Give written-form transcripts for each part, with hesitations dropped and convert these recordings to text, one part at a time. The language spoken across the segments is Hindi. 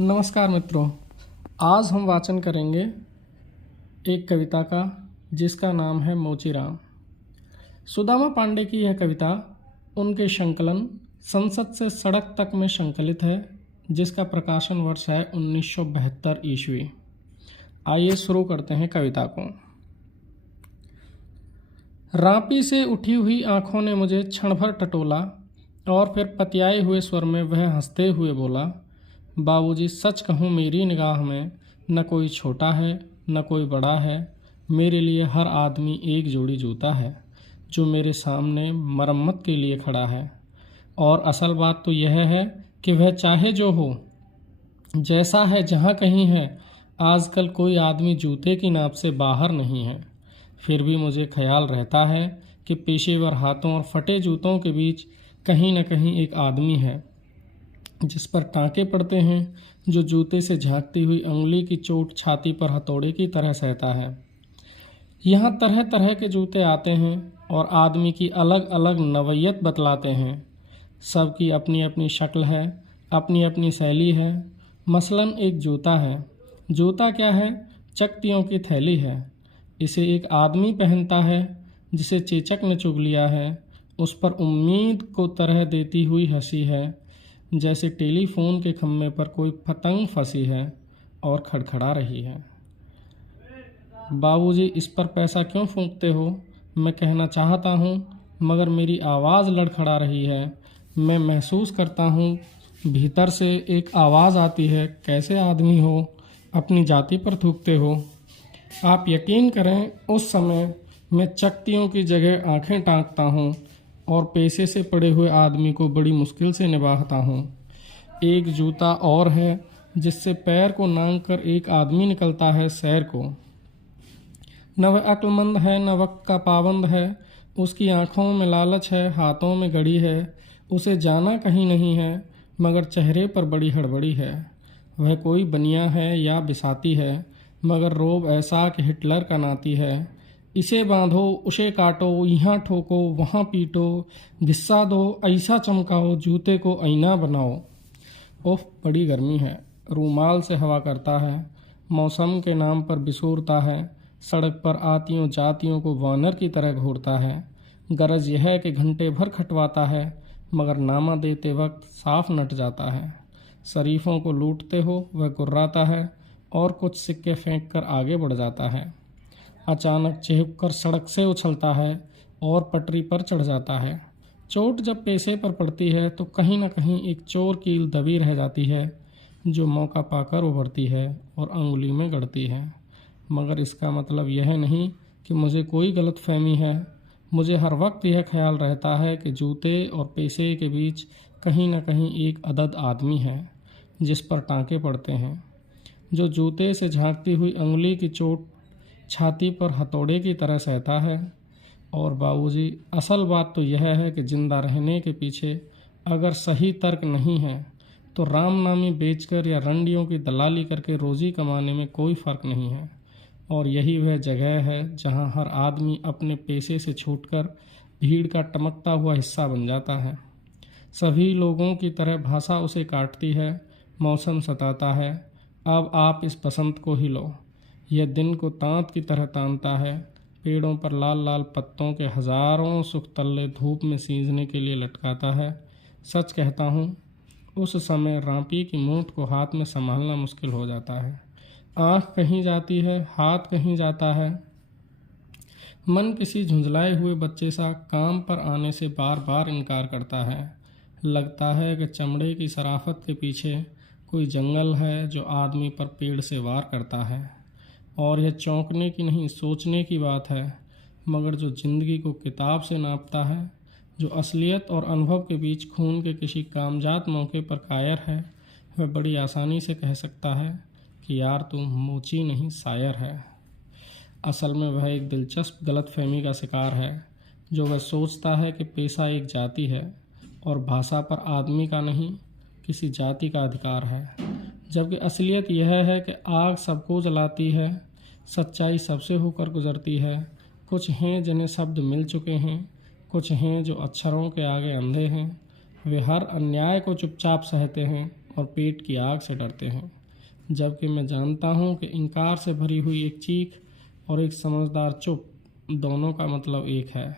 नमस्कार मित्रों। आज हम वाचन करेंगे एक कविता का जिसका नाम है मोचीराम। सुदामा पांडे की यह कविता उनके संकलन संसद से सड़क तक में संकलित है, जिसका प्रकाशन वर्ष है 1972 ईस्वी। आइए शुरू करते हैं कविता को। रापी से उठी हुई आंखों ने मुझे क्षण भर टटोला और फिर पतियाए हुए स्वर में वह हंसते हुए बोला, बाबूजी सच कहूँ मेरी निगाह में न कोई छोटा है न कोई बड़ा है। मेरे लिए हर आदमी एक जोड़ी जूता है जो मेरे सामने मरम्मत के लिए खड़ा है। और असल बात तो यह है कि वह चाहे जो हो, जैसा है जहाँ कहीं है, आजकल कोई आदमी जूते की नाप से बाहर नहीं है। फिर भी मुझे ख्याल रहता है कि पेशेवर हाथों और फटे जूतों के बीच कहीं न कहीं एक आदमी है जिस पर टाँके पड़ते हैं, जो जूते से झांकती हुई उंगली की चोट छाती पर हथौड़े की तरह सहता है। यहाँ तरह तरह के जूते आते हैं और आदमी की अलग अलग नवैयत बतलाते हैं। सबकी अपनी अपनी शक्ल है, अपनी अपनी शैली है। मसलन एक जूता है। जूता क्या है? चकतियों की थैली है। इसे एक आदमी पहनता है जिसे चेचक ने चुग लिया है। उस पर उम्मीद को तरह देती हुई हंसी है, जैसे टेलीफोन के खम्भे पर कोई पतंग फंसी है और खड़खड़ा रही है। बाबूजी इस पर पैसा क्यों फूंकते हो? मैं कहना चाहता हूँ, मगर मेरी आवाज़ लड़खड़ा रही है। मैं महसूस करता हूँ भीतर से एक आवाज़ आती है, कैसे आदमी हो, अपनी जाति पर थूकते हो। आप यकीन करें, उस समय मैं चकतियों की जगह आंखें टाँकता हूँ और पैसे से पड़े हुए आदमी को बड़ी मुश्किल से निभाता हूँ। एक जूता और है जिससे पैर को नांग कर एक आदमी निकलता है सैर को। न वह अक्लमंद है न वक्त का पाबंद है। उसकी आंखों में लालच है, हाथों में घड़ी है। उसे जाना कहीं नहीं है, मगर चेहरे पर बड़ी हड़बड़ी है। वह कोई बनिया है या बिसाती है, मगर रोब ऐसा कि हिटलर का नाती है। इसे बांधो, उसे काटो, यहाँ ठोको, वहाँ पीटो, घिस्सा दो, ऐसा चमकाओ, जूते को आईना बनाओ। ओह बड़ी गर्मी है। रूमाल से हवा करता है, मौसम के नाम पर बिसूरता है। सड़क पर आतियों जातियों को वानर की तरह घूरता है। गरज यह है कि घंटे भर खटवाता है, मगर नामा देते वक्त साफ नट जाता है। शरीफों को लूटते हो वह गुर्राता है और कुछ सिक्के फेंक कर आगे बढ़ जाता है। अचानक चिपक कर सड़क से उछलता है और पटरी पर चढ़ जाता है। चोट जब पैसे पर पड़ती है तो कहीं न कहीं एक चोर कील दबी रह जाती है, जो मौका पाकर उभरती है और अंगुली में गड़ती है। मगर इसका मतलब यह नहीं कि मुझे कोई गलतफहमी है। मुझे हर वक्त यह ख्याल रहता है कि जूते और पैसे के बीच कहीं न कहीं एक अदद आदमी है जिस पर टाँके पड़ते हैं, जो जूते से झांकती हुई उंगली की चोट छाती पर हथौड़े की तरह सहता है। और बाबूजी असल बात तो यह है कि जिंदा रहने के पीछे अगर सही तर्क नहीं है तो रामनामी बेचकर या रंडियों की दलाली करके रोज़ी कमाने में कोई फ़र्क नहीं है। और यही वह जगह है जहां हर आदमी अपने पेशे से छूटकर भीड़ का टमकता हुआ हिस्सा बन जाता है। सभी लोगों की तरह भाषा उसे काटती है, मौसम सताता है। अब आप इस बसंत को ही लो। यह दिन को तांत की तरह तानता है। पेड़ों पर लाल लाल पत्तों के हजारों सुख तल्ले धूप में सींचने के लिए लटकाता है। सच कहता हूँ, उस समय रापी की मूठ को हाथ में संभालना मुश्किल हो जाता है। आँख कहीं जाती है, हाथ कहीं जाता है। मन किसी झुंझलाए हुए बच्चे सा काम पर आने से बार बार इनकार करता है। लगता है कि चमड़े की शराफत के पीछे कोई जंगल है जो आदमी पर पेड़ से वार करता है। और यह चौंकने की नहीं, सोचने की बात है। मगर जो जिंदगी को किताब से नापता है, जो असलियत और अनुभव के बीच खून के किसी कामजात मौके पर कायर है, वह बड़ी आसानी से कह सकता है कि यार तू मोची नहीं शायर है। असल में वह एक दिलचस्प गलतफहमी का शिकार है, जो वह सोचता है कि पेशा एक जाति है और भाषा पर आदमी का नहीं, किसी जाति का अधिकार है। जबकि असलियत यह है कि आग सबको जलाती है, सच्चाई सबसे होकर गुजरती है। कुछ हैं जिन्हें शब्द मिल चुके हैं, कुछ हैं जो अक्षरों के आगे अंधे हैं। वे हर अन्याय को चुपचाप सहते हैं और पेट की आग से डरते हैं, जबकि मैं जानता हूँ कि इनकार से भरी हुई एक चीख और एक समझदार चुप दोनों का मतलब एक है।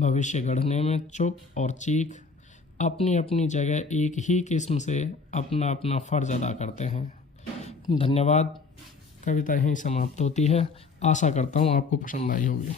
भविष्य गढ़ने में चुप और चीख अपनी अपनी जगह एक ही किस्म से अपना अपना फ़र्ज अदा करते हैं। धन्यवाद। कविता यहीं समाप्त होती है। आशा करता हूँ आपको पसंद आई होगी।